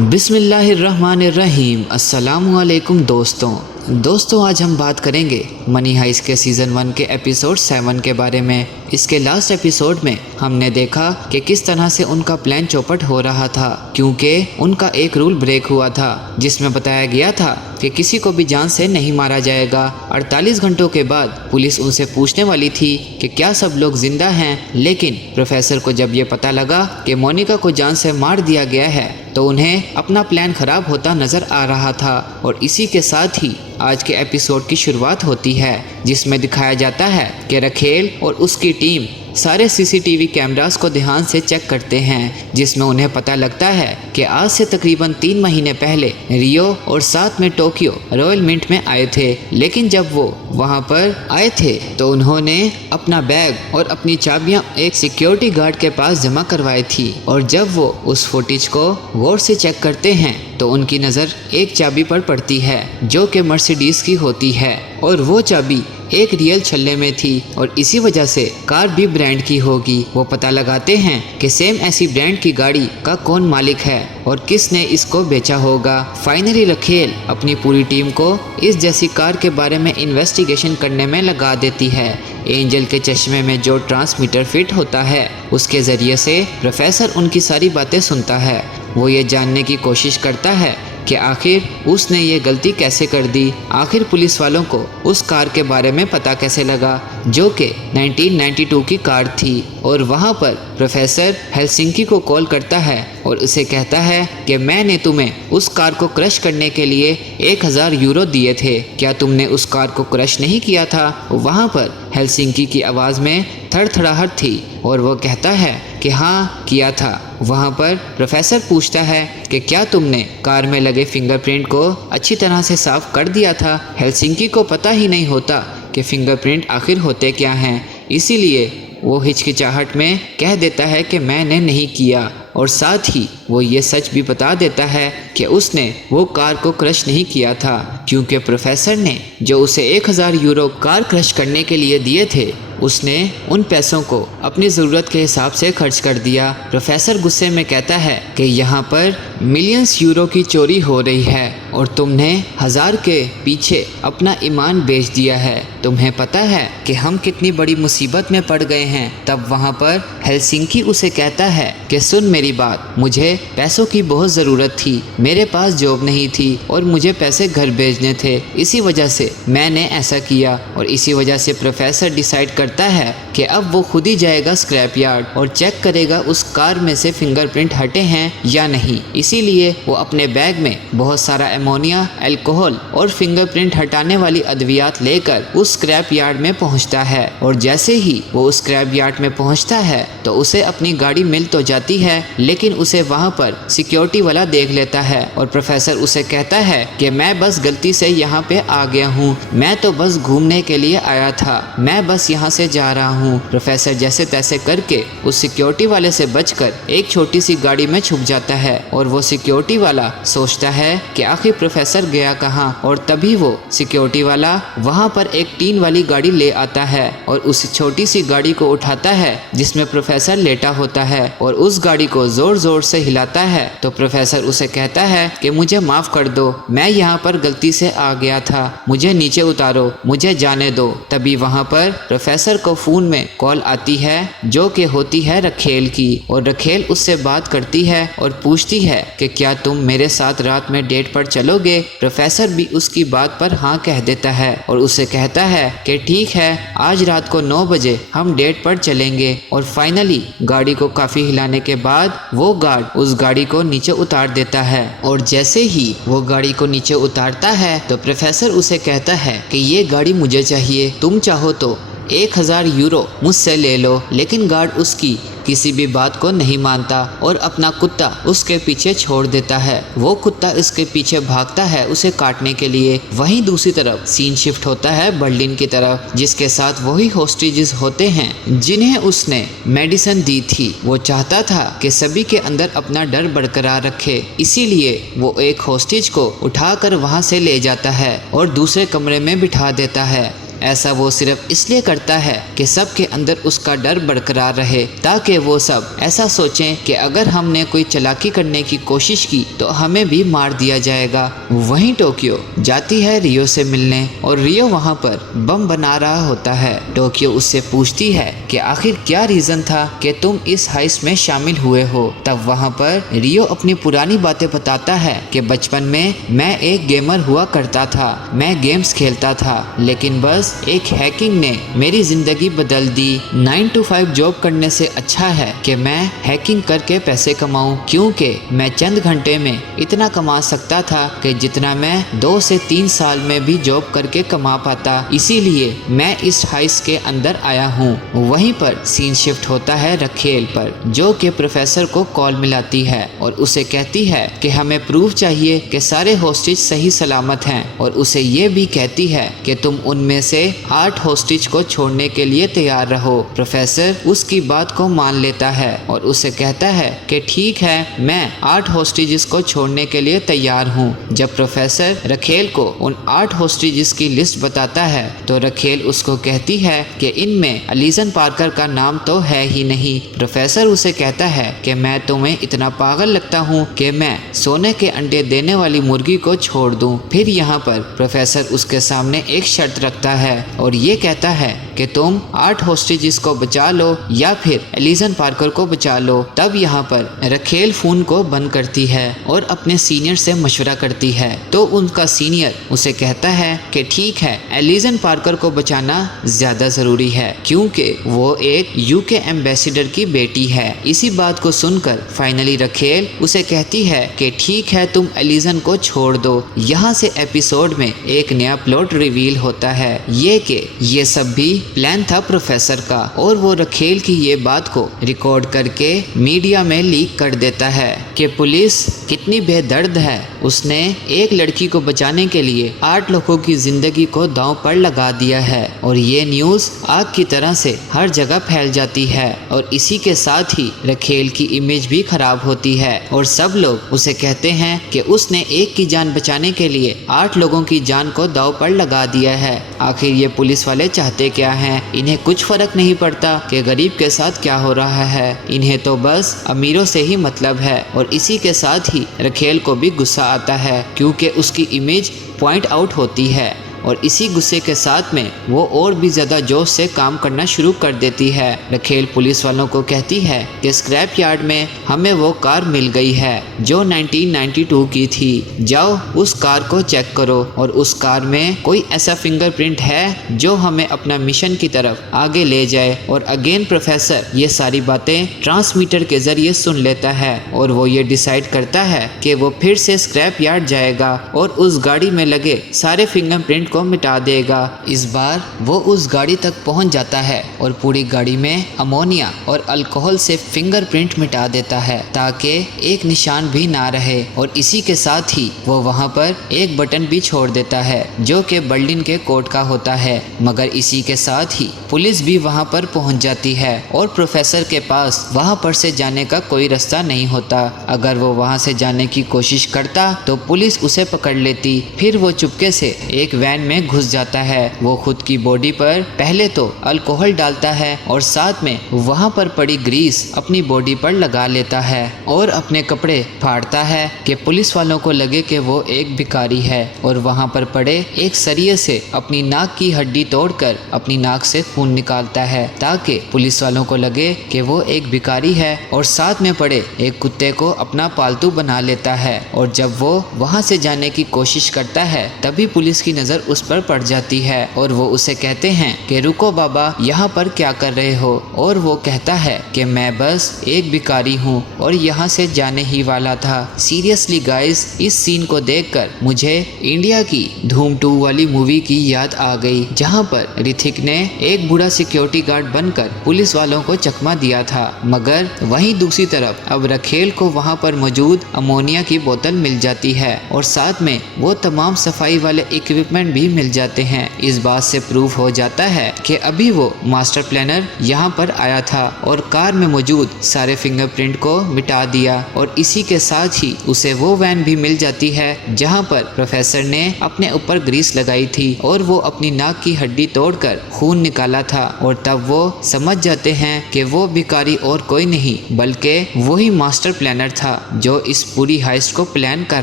बिस्मिल्लाहिर्रहमानिर्रहीम। अस्सलामुअलैकुम दोस्तों आज हम बात करेंगे मनी हाइस्ट के सीज़न 1 के एपिसोड 7 के बारे में। इसके लास्ट एपिसोड में हमने देखा कि किस तरह से उनका प्लान चौपट हो रहा था, क्योंकि उनका एक रूल ब्रेक हुआ था जिसमें बताया गया था कि किसी को भी जान से नहीं मारा जाएगा। 48 घंटों के बाद पुलिस उनसे पूछने वाली थी कि क्या सब लोग जिंदा हैं, लेकिन प्रोफेसर को जब ये पता लगा कि मोनिका को जान से मार दिया गया है तो उन्हें अपना प्लान खराब होता नज़र आ रहा था। और इसी के साथ ही आज के एपिसोड की शुरुआत होती है जिसमें दिखाया जाता है कि रखेल और उसकी टीम सारे सीसीटीवी कैमरास को ध्यान से चेक करते हैं, जिसमें उन्हें पता लगता है कि आज से तकरीबन 3 महीने पहले रियो और साथ में टोक्यो रॉयल मिंट में आए थे। लेकिन जब वो वहां पर आए थे तो उन्होंने अपना बैग और अपनी चाबियां एक सिक्योरिटी गार्ड के पास जमा करवाई थी। और जब वो उस फुटेज को गौर से चेक करते हैं तो उनकी नज़र एक चाबी पर पड़ती है जो कि मर्सिडीज की होती है, और वो चाबी एक रियल छल्ले में थी और इसी वजह से कार भी ब्रांड की होगी। वो पता लगाते हैं कि सेम ऐसी ब्रांड की गाड़ी का कौन मालिक है और किसने इसको बेचा होगा। फाइनली रखेल अपनी पूरी टीम को इस जैसी कार के बारे में इन्वेस्टिगेशन करने में लगा देती है। एंजल के चश्मे में जो ट्रांसमीटर फिट होता है उसके ज़रिए से प्रोफेसर उनकी सारी बातें सुनता है। वो ये जानने की कोशिश करता है कि आखिर उसने ये गलती कैसे कर दी, आखिर पुलिस वालों को उस कार के बारे में पता कैसे लगा जो कि 1992 की कार थी। और वहाँ पर प्रोफेसर हेलसिंकी को कॉल करता है और उसे कहता है कि मैंने तुम्हें उस कार को क्रश करने के लिए 1000 यूरो दिए थे, क्या तुमने उस कार को क्रश नहीं किया था। वहाँ पर हेलसिंकी की आवाज़ में थड़थड़ाहट थी और वो कहता है कि हाँ किया था। वहाँ पर प्रोफेसर पूछता है कि क्या तुमने कार में लगे फिंगरप्रिंट को अच्छी तरह से साफ कर दिया था। हेलसिंकी को पता ही नहीं होता कि फिंगरप्रिंट आखिर होते क्या हैं, इसीलिए वो हिचकिचाहट में कह देता है कि मैंने नहीं किया। और साथ ही वो ये सच भी बता देता है कि उसने वो कार को क्रश नहीं किया था, क्योंकि प्रोफेसर ने जो उसे 1000 यूरो कार क्रश करने के लिए दिए थे उसने उन पैसों को अपनी ज़रूरत के हिसाब से खर्च कर दिया। प्रोफेसर गुस्से में कहता है कि यहाँ पर मिलियंस यूरो की चोरी हो रही है और तुमने 1000 के पीछे अपना ईमान बेच दिया है। तुम्हें पता है कि हम कितनी बड़ी मुसीबत में पड़ गए हैं। तब वहाँ पर हेलसिंकी उसे कहता है कि सुन मेरी बात, मुझे पैसों की बहुत ज़रूरत थी, मेरे पास जॉब नहीं थी और मुझे पैसे घर भेजने थे, इसी वजह से मैंने ऐसा किया। और इसी वजह से प्रोफेसर डिसाइड करता है कि अब वो खुद ही जाएगा स्क्रैप यार्ड और चेक करेगा उस कार में से फिंगरप्रिंट हटे हैं या नहीं। इसीलिए वो अपने बैग में बहुत सारा अमोनिया, अल्कोहल और फिंगरप्रिंट हटाने वाली अद्वियात लेकर उस स्क्रैप यार्ड में पहुंचता है। और जैसे ही वो उस स्क्रैप यार्ड में पहुंचता है तो उसे अपनी गाड़ी मिल तो जाती है, लेकिन उसे वहां पर सिक्योरिटी वाला देख लेता है और प्रोफेसर उसे कहता है कि मैं बस गलती से यहाँ पे आ गया हूँ, मैं तो बस घूमने के लिए आया था, मैं बस यहाँ से जा रहा हूँ। प्रोफेसर जैसे तैसे करके उस सिक्योरिटी वाले से बचकर एक छोटी सी गाड़ी में छुप जाता है और वो सिक्योरिटी वाला सोचता है कि आखिर प्रोफेसर गया कहाँ। और तभी वो सिक्योरिटी वाला वहाँ पर एक टीन वाली गाड़ी ले आता है और उस छोटी सी गाड़ी को उठाता है जिसमें प्रोफेसर लेटा होता है और उस गाड़ी को जोर जोर से हिलाता है। तो प्रोफेसर उसे कहता है कि मुझे माफ़ कर दो, मैं यहाँ पर गलती से आ गया था, मुझे नीचे उतारो, मुझे जाने दो। तभी वहाँ पर प्रोफेसर को फ़ोन में कॉल आती है जो कि होती है रखेल की, और रखेल उससे बात करती है और पूछती है कि क्या तुम मेरे साथ रात में डेट पर चलोगे। प्रोफेसर भी उसकी बात पर हाँ कह देता है और उसे कहता है कि ठीक है, आज रात को 9 बजे हम डेट पर चलेंगे। और फाइनली गाड़ी को काफ़ी हिलाने के बाद वो गार्ड उस गाड़ी को नीचे उतार देता है। और जैसे ही वो गाड़ी को नीचे उतारता है तो प्रोफेसर उसे कहता है कि ये गाड़ी मुझे चाहिए, तुम चाहो तो 1000 यूरो मुझसे ले लो। लेकिन गार्ड उसकी किसी भी बात को नहीं मानता और अपना कुत्ता उसके पीछे छोड़ देता है। वो कुत्ता इसके पीछे भागता है उसे काटने के लिए। वहीं दूसरी तरफ सीन शिफ्ट होता है बर्लिन की तरफ, जिसके साथ वही होस्टेजेस होते हैं जिन्हें उसने मेडिसिन दी थी। वो चाहता था कि सभी के अंदर अपना डर बरकरार रखे, इसीलिए वो एक होस्टेज को उठाकर वहां से ले जाता है और दूसरे कमरे में बिठा देता है। ऐसा वो सिर्फ इसलिए करता है कि सबके अंदर उसका डर बरकरार रहे, ताकि वो सब ऐसा सोचें कि अगर हमने कोई चालाकी करने की कोशिश की तो हमें भी मार दिया जाएगा। वहीं टोक्यो जाती है रियो से मिलने और रियो वहाँ पर बम बना रहा होता है। टोक्यो उससे पूछती है कि आखिर क्या रीजन था कि तुम इस हाइस्ट में शामिल हुए हो। तब वहाँ पर रियो अपनी पुरानी बातें बताता है कि बचपन में मैं एक गेमर हुआ करता था, मैं गेम्स खेलता था, लेकिन बस एक हैकिंग ने मेरी जिंदगी बदल दी। 9 to 5 जॉब करने से अच्छा है कि मैं हैकिंग करके पैसे कमाऊं, क्योंकि मैं चंद घंटे में इतना कमा सकता था कि जितना मैं 2 से 3 साल में भी जॉब करके कमा पाता। इसीलिए मैं इस हाइस्ट के अंदर आया हूँ। वहीं पर सीन शिफ्ट होता है रखेल पर, जो कि प्रोफेसर को कॉल मिलाती है और उसे कहती है कि हमें प्रूफ चाहिए कि सारे होस्टेज सही सलामत हैं, और उसे ये भी कहती है कि तुम उनमें से 8 होस्टेज को छोड़ने के लिए तैयार रहो। प्रोफेसर उसकी बात को मान लेता है और उसे कहता है कि ठीक है, मैं 8 होस्टेजेस को छोड़ने के लिए तैयार हूँ। जब प्रोफेसर रखेल को उन 8 होस्टेजेस की लिस्ट बताता है तो रखेल उसको कहती है कि इनमें अलीसन पार्कर का नाम तो है ही नहीं। प्रोफेसर उसे कहता है कि मैं तुम्हें इतना पागल लगता हूँ कि मैं सोने के अंडे देने वाली मुर्गी को छोड़ दूँ। फिर यहाँ पर प्रोफेसर उसके सामने एक शर्त रखता है और ये कहता है कि तुम 8 होस्टेजेस को बचा लो या फिर एलिसन पार्कर को बचा लो। तब यहाँ पर रखेल फोन को बंद करती है और अपने सीनियर से मशवरा करती है, तो उनका सीनियर उसे कहता है कि ठीक है, एलिसन पार्कर को बचाना ज्यादा जरूरी है क्योंकि वो एक यूके एम्बेसडर की बेटी है। इसी बात को सुनकर फाइनली रखेल उसे कहती है कि ठीक है, तुम एलिसन को छोड़ दो। यहाँ से एपिसोड में एक नया प्लॉट रिवील होता है, ये कि ये सब भी प्लान था प्रोफेसर का, और वो रखेल की ये बात को रिकॉर्ड करके मीडिया में लीक कर देता है कि पुलिस कितनी बेदर्द है। उसने एक लड़की को बचाने के लिए 8 लोगों की जिंदगी को दांव पर लगा दिया है, और ये न्यूज़ आग की तरह से हर जगह फैल जाती है, और इसी के साथ ही रखेल की इमेज भी खराब होती है और सब लोग उसे कहते हैं कि उसने एक की जान बचाने के लिए 8 लोगों की जान को दांव पर लगा दिया है। आखिर ये पुलिस वाले चाहते क्या हैं? इन्हें कुछ फर्क नहीं पड़ता कि गरीब के साथ क्या हो रहा है, इन्हें तो बस अमीरों से ही मतलब है। और इसी के साथ ही रखेल को भी गुस्सा आता है क्योंकि उसकी इमेज पॉइंट आउट होती है, और इसी गुस्से के साथ में वो और भी ज़्यादा जोश से काम करना शुरू कर देती है। रखेल पुलिस वालों को कहती है कि स्क्रैप यार्ड में हमें वो कार मिल गई है जो 1992 की थी, जाओ उस कार को चेक करो और उस कार में कोई ऐसा फिंगरप्रिंट है जो हमें अपना मिशन की तरफ आगे ले जाए। और अगेन प्रोफेसर ये सारी बातें ट्रांसमीटर के जरिए सुन लेता है और वो ये डिसाइड करता है कि वो फिर से स्क्रैप यार्ड जाएगा और उस गाड़ी में लगे सारे फिंगरप्रिंट को मिटा देगा। इस बार वो उस गाड़ी तक पहुंच जाता है और पूरी गाड़ी में अमोनिया और अल्कोहल से फिंगरप्रिंट मिटा देता है ताकि एक निशान भी ना रहे, और इसी के साथ ही वो वहां पर एक बटन भी छोड़ देता है जो कि बर्लिन के कोर्ट का होता है। मगर इसी के साथ ही पुलिस भी वहां पर पहुंच जाती है और प्रोफेसर के पास वहां पर से जाने का कोई रास्ता नहीं होता। अगर वो वहां से जाने की कोशिश करता तो पुलिस उसे पकड़ लेती। फिर वो चुपके से एक वैन में घुस जाता है। वो खुद की बॉडी पर पहले तो अल्कोहल डालता है और साथ में वहां पर पड़ी ग्रीस अपनी बॉडी पर लगा लेता है और अपने कपड़े फाड़ता है कि पुलिस वालों को लगे कि वो एक भिखारी है, और वहां पर पड़े एक सरिये से अपनी नाक की हड्डी तोड़कर अपनी नाक से खून निकालता है ताकि पुलिस वालों को लगे कि वो एक भिखारी है, और साथ में पड़े एक कुत्ते को अपना पालतू बना लेता है। और जब वो वहां से जाने की कोशिश करता है तभी पुलिस की नजर उस पर पड़ जाती है और वो उसे कहते हैं कि रुको बाबा, यहाँ पर क्या कर रहे हो? और वो कहता है कि मैं बस एक भिखारी हूँ और यहाँ से जाने ही वाला था। सीरियसली गाइस, इस सीन को देखकर मुझे इंडिया की धूम 2 वाली मूवी की याद आ गई, जहाँ पर ऋतिक ने एक बूढ़ा सिक्योरिटी गार्ड बनकर पुलिस वालों को चकमा दिया था। मगर वहीं दूसरी तरफ अब रखेल को वहाँ पर मौजूद अमोनिया की बोतल मिल जाती है और साथ में वो तमाम सफाई वाले इक्विपमेंट भी मिल जाते हैं। इस बात से प्रूव हो जाता है कि अभी वो मास्टर प्लानर यहाँ पर आया था और कार में मौजूद सारे फिंगरप्रिंट को मिटा दिया और इसी के साथ ही उसे वो वैन भी मिल जाती है जहाँ पर प्रोफेसर ने अपने ऊपर ग्रीस लगाई थी और वो अपनी नाक की हड्डी तोड़कर खून निकाला था। और तब वो समझ जाते हैं कि वो भिखारी और कोई नहीं बल्कि वही मास्टर प्लानर था जो इस पूरी हाइस्ट को प्लान कर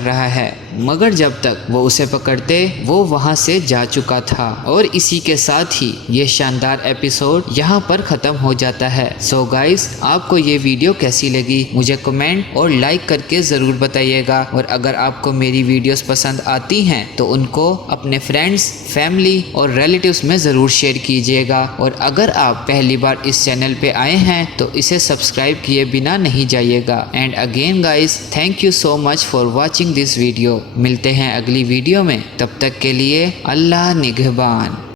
रहा है। मगर जब तक वो उसे पकड़ते वो वहाँ से जा चुका था। और इसी के साथ ही ये शानदार एपिसोड यहाँ पर ख़त्म हो जाता है। सो गाइस, आपको ये वीडियो कैसी लगी मुझे कमेंट और लाइक करके ज़रूर बताइएगा। और अगर आपको मेरी वीडियोस पसंद आती हैं तो उनको अपने फ्रेंड्स, फैमिली और रिलेटिव्स में ज़रूर शेयर कीजिएगा। और अगर आप पहली बार इस चैनल पे आए हैं तो इसे सब्सक्राइब किए बिना नहीं जाइएगा। And again guys, thank you so much for watching this video. मिलते हैं अगली वीडियो में, तब तक के लिए अल्लाह निगहबान।